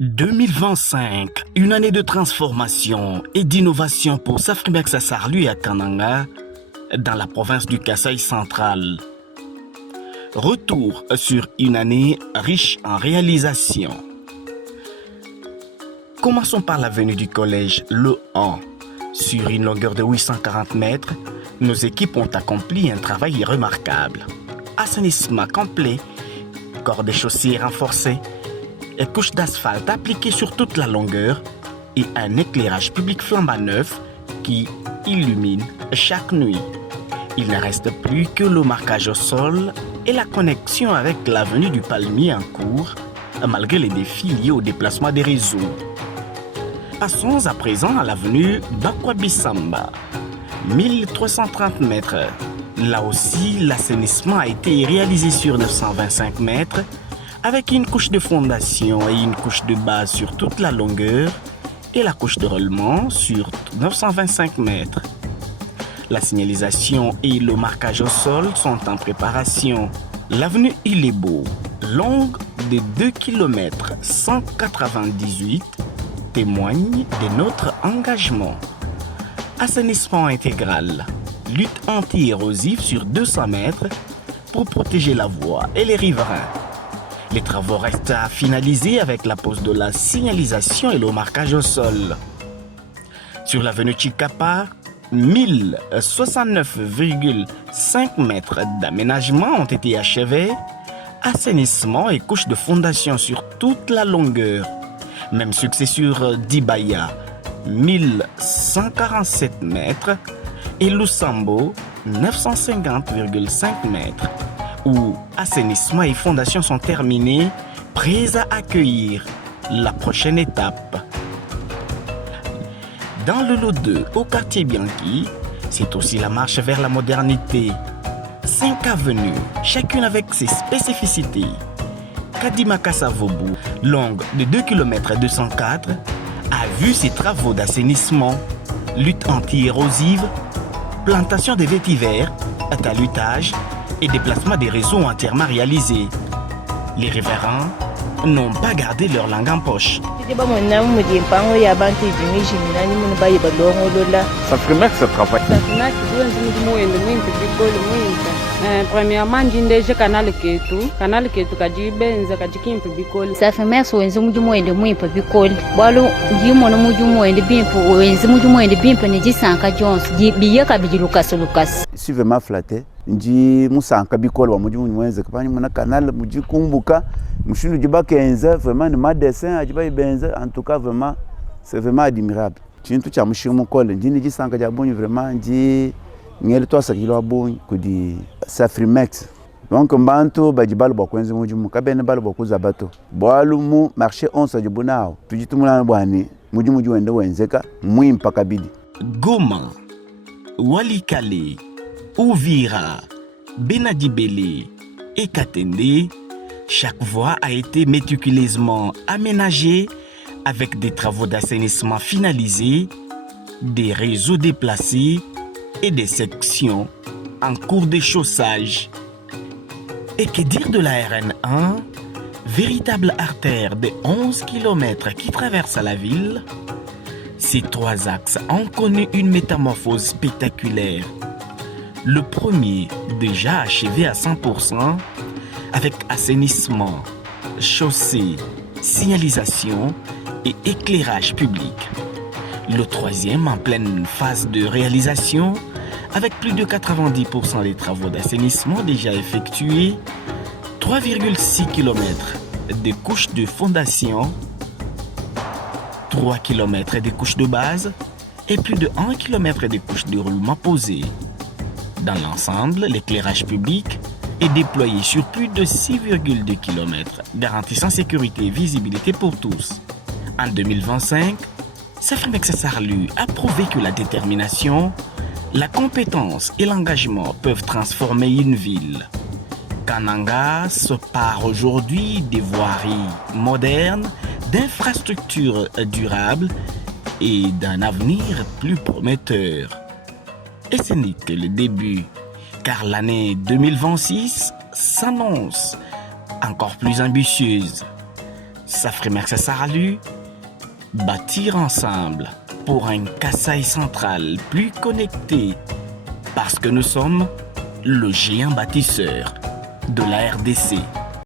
2025, une année de transformation et d'innovation pour Safrimex à Sarlu et à Kananga, dans la province du Kasaï central. Retour sur une année riche en réalisations. Commençons par l'avenue du collège Le Han. Sur une longueur de 840 mètres, nos équipes ont accompli un travail remarquable. Assainissement complet, corps des chaussées renforcés, et couches d'asphalte appliquées sur toute la longueur et un éclairage public flambant neuf qui illumine chaque nuit. Il ne reste plus que le marquage au sol et la connexion avec l'avenue du Palmier en cours, malgré les défis liés au déplacement des réseaux. Passons à présent à l'avenue Bakwabisamba, 1330 mètres. Là aussi, l'assainissement a été réalisé sur 925 mètres, avec une couche de fondation et une couche de base sur toute la longueur et la couche de roulement sur 925 mètres. La signalisation et le marquage au sol sont en préparation. L'avenue Ilebo, longue de 2 km 198, témoigne de notre engagement. Assainissement intégral, lutte anti-érosive sur 200 mètres pour protéger la voie et les riverains. Les travaux restent à finaliser avec la pose de la signalisation et le marquage au sol. Sur l'avenue Chikapa, 1069,5 mètres d'aménagement ont été achevés, assainissement et couche de fondation sur toute la longueur. Même succès sur Dibaya, 1147 mètres, et Lusambo, 950,5 mètres, où assainissement et fondation sont terminés, prêts à accueillir la prochaine étape. Dans le lot 2, au quartier Bianchi, c'est aussi la marche vers la modernité. 5 avenues, chacune avec ses spécificités. Kadimaka-Savobu, longue de 2 km 204, a vu ses travaux d'assainissement, lutte anti-érosive, plantation des vétivers, talutage et déplacement des réseaux entièrement réalisés. Les riverains n'ont pas gardé leur langue en poche. Safrimex travaille. Premièrement, j'ai canal ketu kaji benza kaji kimpe bikoli. Safrimex wenzi mujumu ende mwimpe bikoli. Bwalo jimono mujumu ende bimpe wenzi mujumu ende bimpe ne jisanka Jones. Biyeka bijilukaso lukas. Je suis vraiment flatté. Nji musanka bikoli wa mujumu mwenze kapani muna canal mujikumbuka. Mshinu jiba kenza vraiment ne ma dessin ajiba ibenza en tout cas vraiment c'est vraiment admirable. Chintu cha mushimu kole njini jisanka jabonyi vraiment nji ngeli tosa kilo abonyi kudi Safrimex. Donc mbantu bajibalo bakwenzi mujumu kabene balo bakuza bato. Bwalu mu marché 11 jibunao. Tujitumula bwani mujumu juende wenzeka mwimpa kabidi. Goma, Walikale, Ouvira, Benadibele et Katende, chaque voie a été méticuleusement aménagée avec des travaux d'assainissement finalisés, des réseaux déplacés et des sections en cours de chaussage. Et que dire de la RN1, véritable artère de 11 km qui traverse la ville? Ces 3 axes ont connu une métamorphose spectaculaire. Le premier, déjà achevé à 100%, avec assainissement, chaussée, signalisation et éclairage public. Le troisième en pleine phase de réalisation, avec plus de 90% des travaux d'assainissement déjà effectués, 3,6 km de couches de fondation, 3 km de couches de base et plus de 1 km de couches de roulement posées. Dans l'ensemble, l'éclairage public est déployé sur plus de 6,2 km, garantissant sécurité et visibilité pour tous. En 2025, Safrimex Sarlu a prouvé que la détermination, la compétence et l'engagement peuvent transformer une ville. Kananga se part aujourd'hui des voiries modernes, d'infrastructures durables et d'un avenir plus prometteur. Et ce n'est que le début, car l'année 2026 s'annonce encore plus ambitieuse. Safrimex et Saralu, bâtir ensemble pour un Kasaï central plus connecté, parce que nous sommes le géant bâtisseur de la RDC.